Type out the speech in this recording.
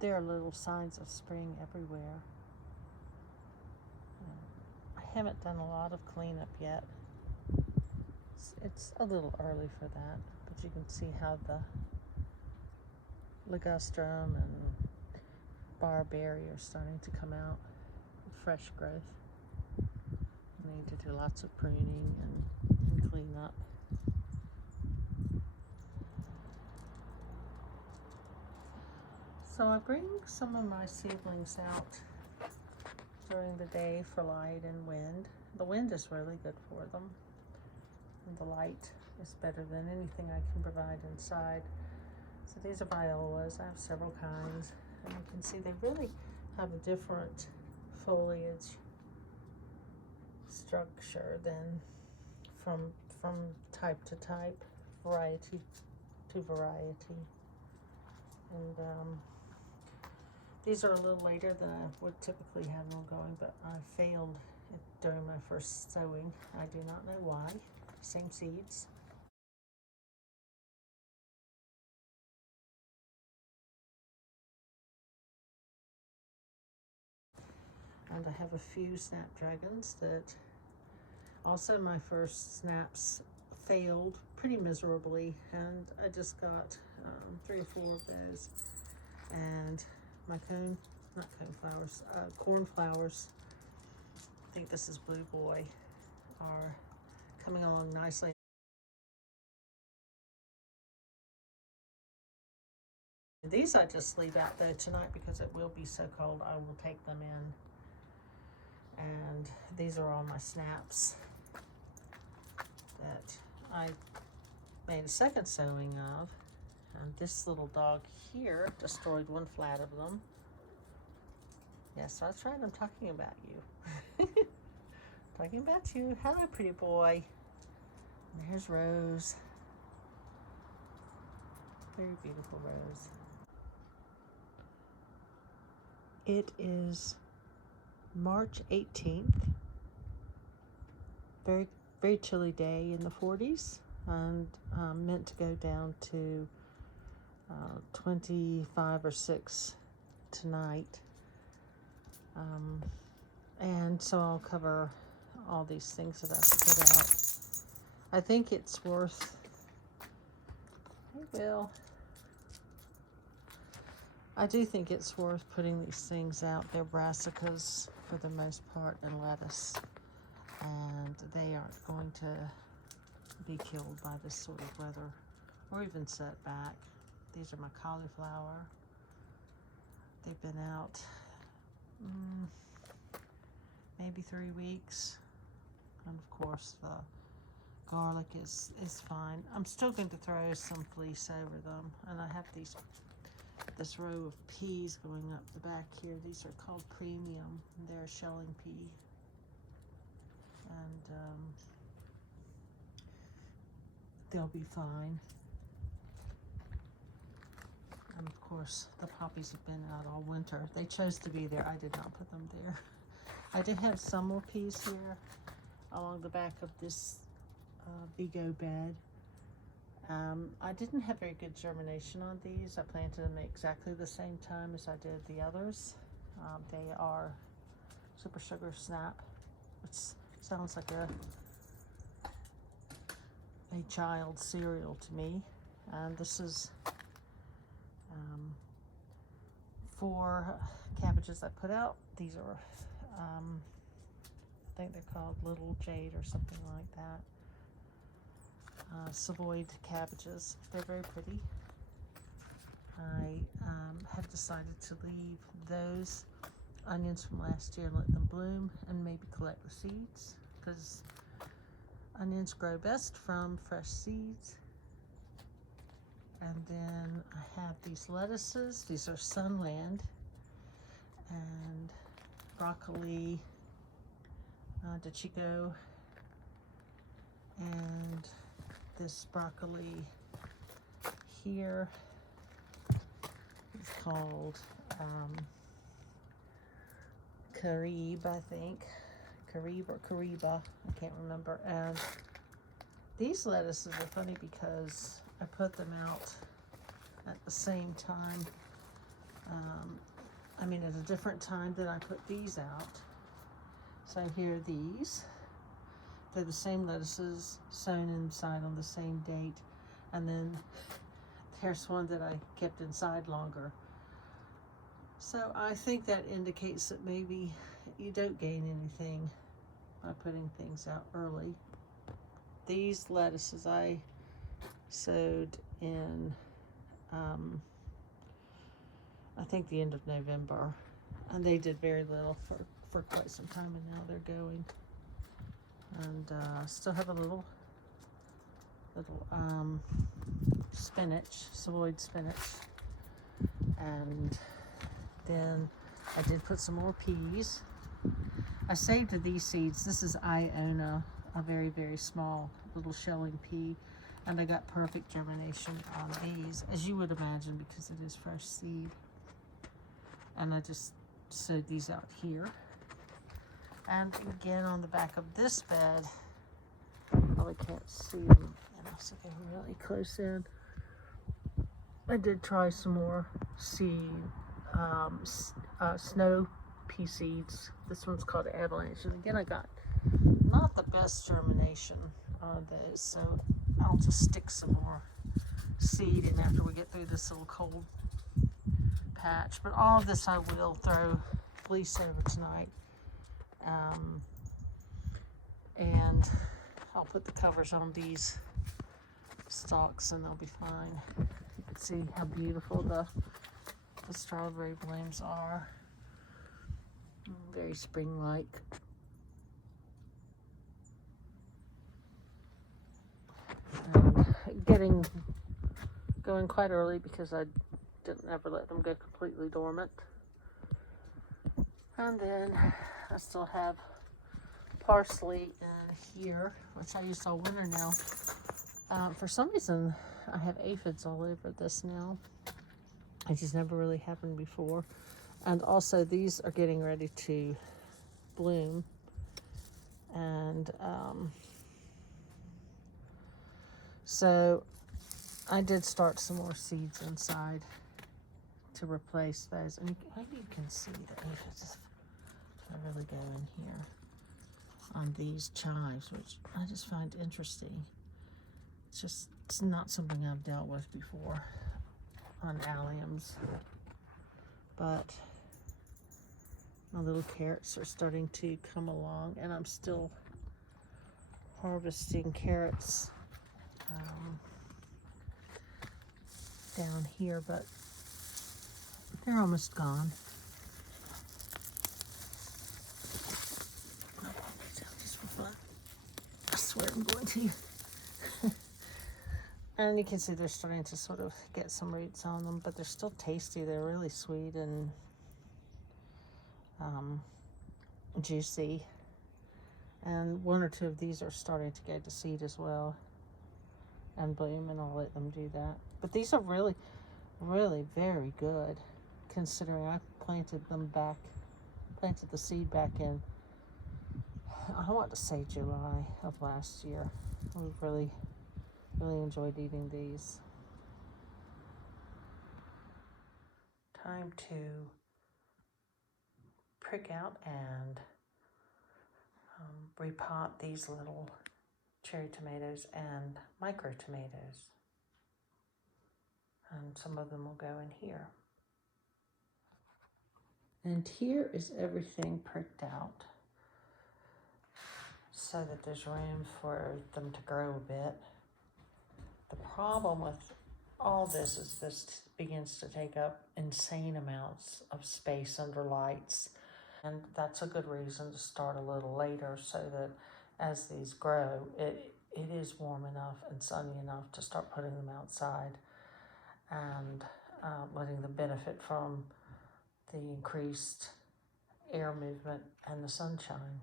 there are little signs of spring everywhere. I haven't done a lot of cleanup yet. It's a little early for that, but you can see how the ligustrum and barberry are starting to come out, fresh growth. I need to do lots of pruning and clean up. So I bring some of my seedlings out during the day for light and wind. The wind is really good for them, and the light is better than anything I can provide inside. So these are violas. I have several kinds, and you can see they really have a different foliage structure than from type to type, variety to variety. And these are a little later than I would typically have them going, but I failed during my first sowing. I do not know why. Same seeds. And I have a few snapdragons that also my first snaps failed pretty miserably, and I just got 3 or 4 of those. And my corn flowers, I think this is Blue Boy, are coming along nicely. These I just leave out though tonight because it will be so cold. I will take them in. And these are all my snaps that I made a second sowing of. And this little dog here destroyed one flat of them. Yes, that's right, I'm talking about you. Talking about you. Hello, pretty boy. And there's Rose. Very beautiful Rose. It is March 18th. Very, very chilly day in the 40s, and meant to go down to 25 or 6 tonight. And so I'll cover all these things that I've put out. I think it's worth, I do think it's worth putting these things out. They're brassicas for the most part, and lettuce. And they aren't going to be killed by this sort of weather or even set back. These are my cauliflower. They've been out maybe 3 weeks. And of course the garlic is fine. I'm still going to throw some fleece over them. And I have this row of peas going up the back here. These are called premium. They're a shelling pea. And they'll be fine. And of course, the poppies have been out all winter. They chose to be there. I did not put them there. I do have some more peas here along the back of this Vigo bed. I didn't have very good germination on these. I planted them at exactly the same time as I did the others. They are Super Sugar Snap, which sounds like a child cereal to me. And this is 4 cabbages I put out. These are, I think they're called Little Jade or something like that. Savoyed cabbages. They're very pretty. I have decided to leave those onions from last year and let them bloom and maybe collect the seeds, because onions grow best from fresh seeds. And then I have these lettuces. These are Sunland, and broccoli de Chico, and this broccoli here is called Carib, I think. Carib or Cariba, I can't remember. And these lettuces are funny because I put them out at the same time I mean, at a different time than I put these out. So here are these. They're the same lettuces sown inside on the same date. And then there's one that I kept inside longer. So I think that indicates that maybe you don't gain anything by putting things out early. These lettuces I sowed in, I think the end of November, and they did very little for quite some time, and now they're going. And still have a little spinach, Savoyed spinach, and then I did put some more peas. I saved these seeds. This is Iona, a very, very small little shelling pea, and I got perfect germination on these, as you would imagine, because it is fresh seed. And I just sowed these out here. And again, on the back of this bed, probably can't see them, and I'll stick it really close in. I did try some more seed, snow pea seeds. This one's called Avalanche. And again, I got not the best germination on those, so I'll just stick some more seed in after we get through this little cold patch. But all of this I will throw fleece over tonight. And I'll put the covers on these stalks and they'll be fine. You can see how beautiful the strawberry blooms are. Very spring-like. And going quite early because I didn't ever let them go completely dormant. And then I still have parsley in here, which I used all winter now. For some reason, I have aphids all over this now. It just never really happened before. And also, these are getting ready to bloom. And so I did start some more seeds inside to replace those. And maybe you can see the aphids. I really go in here on these chives, which I just find interesting. It's not something I've dealt with before on alliums. But my little carrots are starting to come along, and I'm still harvesting carrots down here, but they're almost gone. I swear I'm going to. And you can see they're starting to sort of get some roots on them, but they're still tasty. They're really sweet and juicy. And one or two of these are starting to go to seed as well and bloom, and I'll let them do that. But these are really, really very good, considering I planted the seed back in, I want to say July of last year. We've really enjoyed eating these. Time to prick out and repot these little cherry tomatoes and micro tomatoes. And some of them will go in here. And here is everything pricked out so that there's room for them to grow a bit. The problem with all this is this begins to take up insane amounts of space under lights. And that's a good reason to start a little later, so that as these grow, it is warm enough and sunny enough to start putting them outside and letting them benefit from the increased air movement and the sunshine.